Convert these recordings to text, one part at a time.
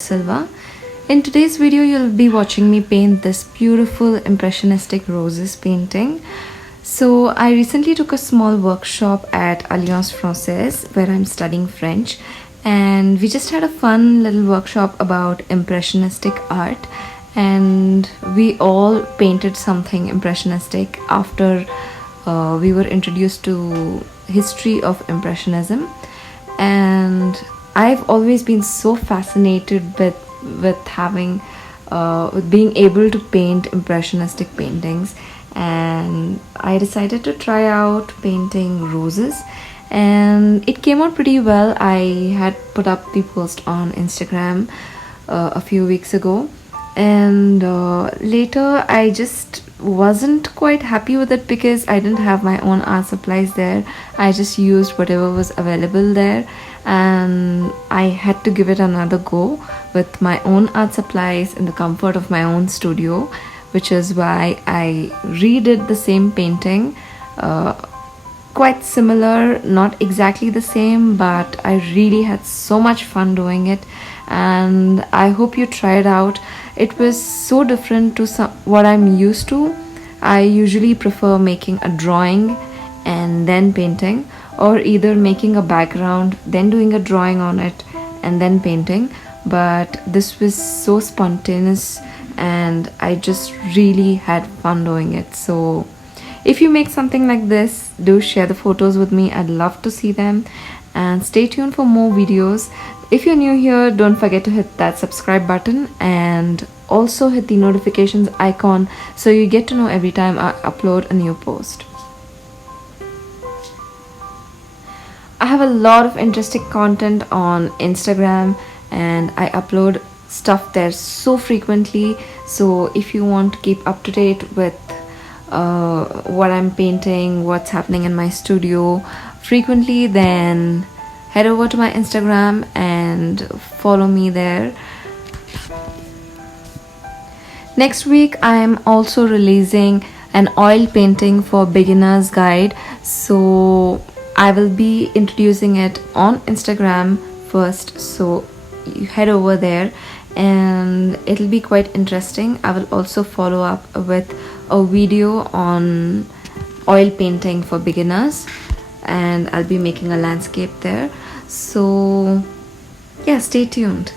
Silva. In today's video, you'll be watching me paint this beautiful impressionistic roses painting. So I recently took a small workshop at Alliance Française where I'm studying French, and we just had a fun little workshop about impressionistic art, and we all painted something impressionistic after we were introduced to history of impressionism. And I've always been so fascinated with having with being able to paint impressionistic paintings, and I decided to try out painting roses, and it came out pretty well. I had put up the post on Instagram a few weeks ago, and later I just wasn't quite happy with it because I didn't have my own art supplies there. I just used whatever was available there, and I had to give it another go with my own art supplies in the comfort of my own studio, which is why I redid the same painting. Quite similar, not exactly the same, but I really had so much fun doing it, and I hope you try it out. It was so different to what I'm used to. I usually prefer making a drawing and then painting, or either making a background, then doing a drawing on it, and then painting. But this was so spontaneous, and I just really had fun doing it. So if you make something like this, do share the photos with me. I'd love to see them, and stay tuned for more videos. If you're new here, don't forget to hit that subscribe button and also hit the notifications icon so you get to know every time I upload a new post. I have a lot of interesting content on Instagram, and I upload stuff there so frequently. So if you want to keep up to date with what I'm painting, what's happening in my studio frequently, then head over to my Instagram and follow me there. Next week I am also releasing an oil painting for beginners guide, so I will be introducing it on Instagram first, so you head over there and it'll be quite interesting. I will also follow up with a video on oil painting for beginners, and I'll be making a landscape there. So yeah, stay tuned.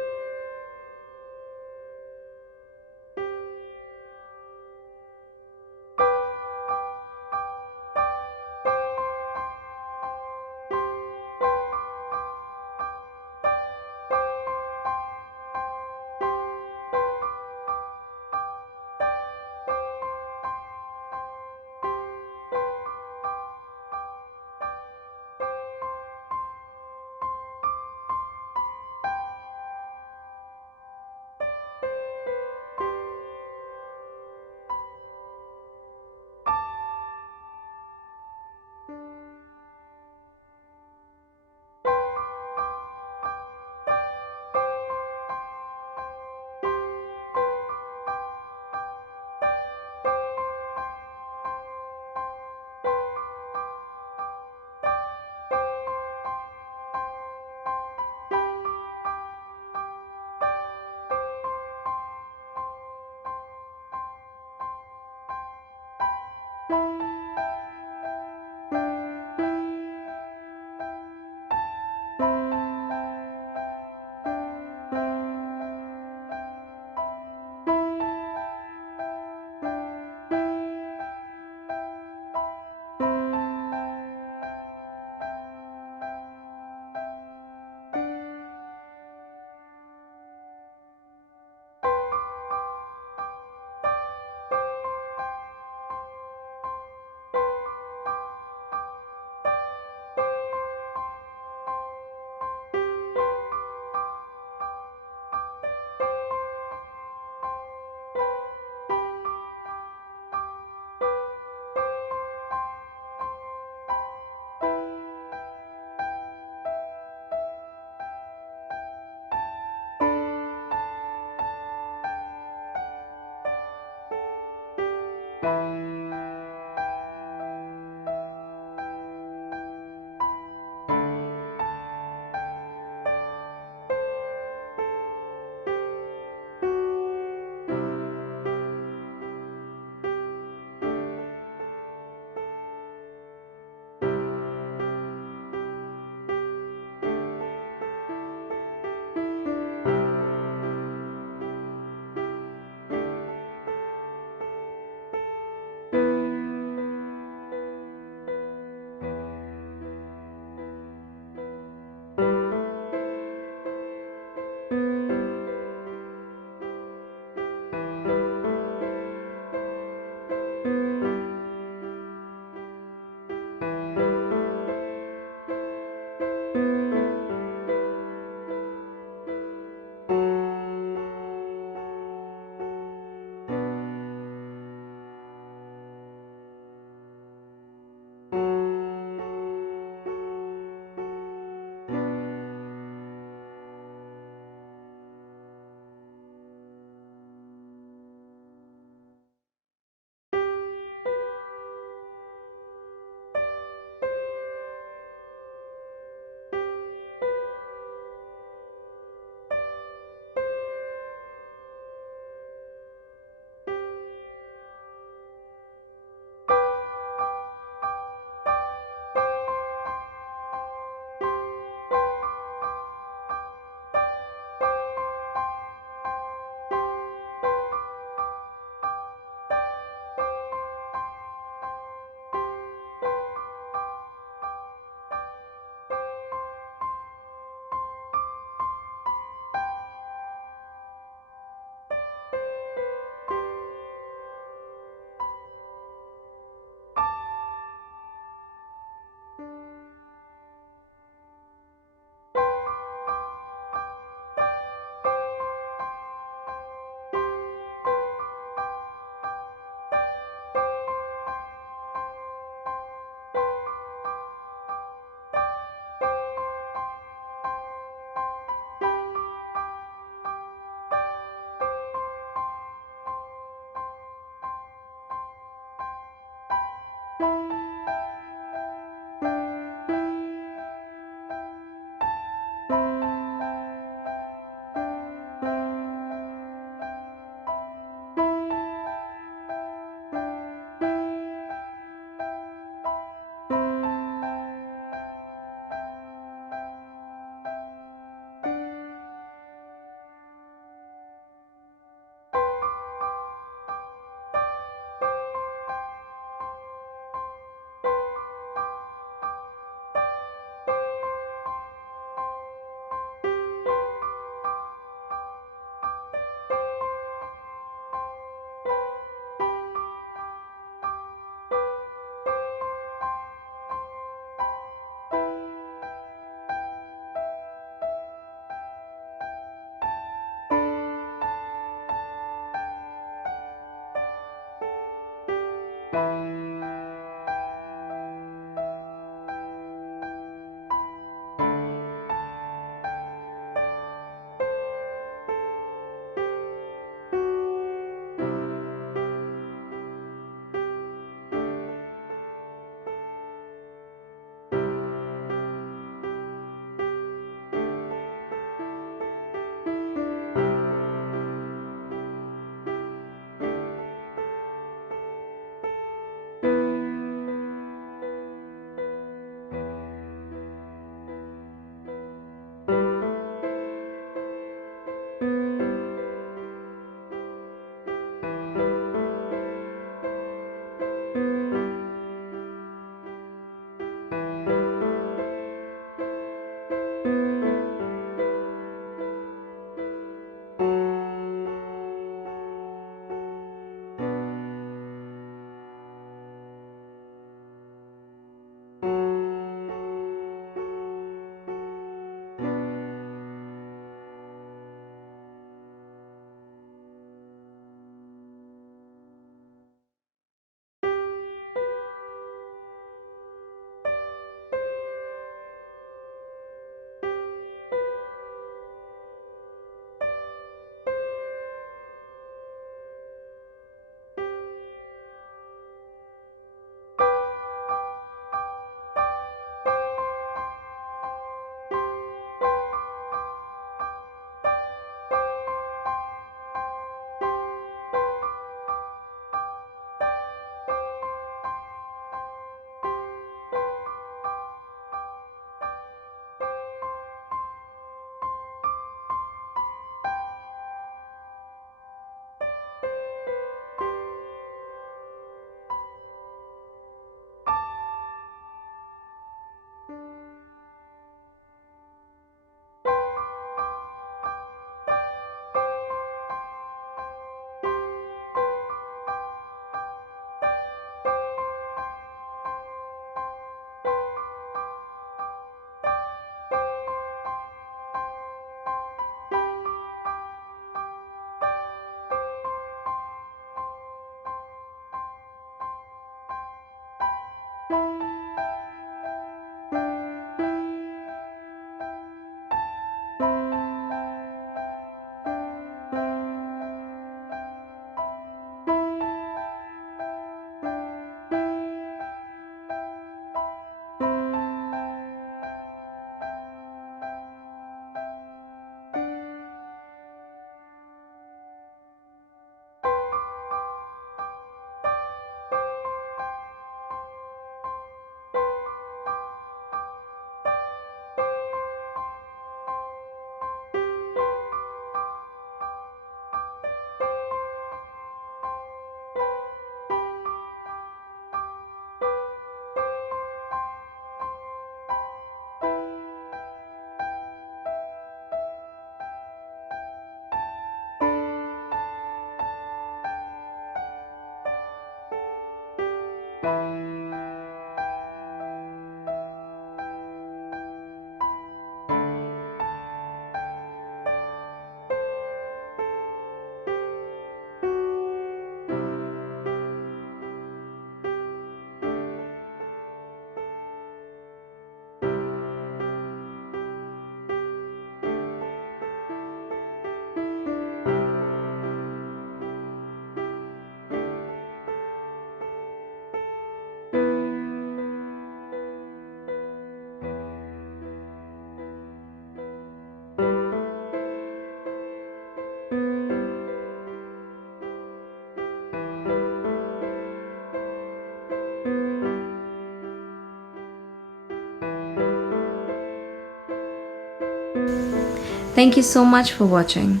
Thank you so much for watching.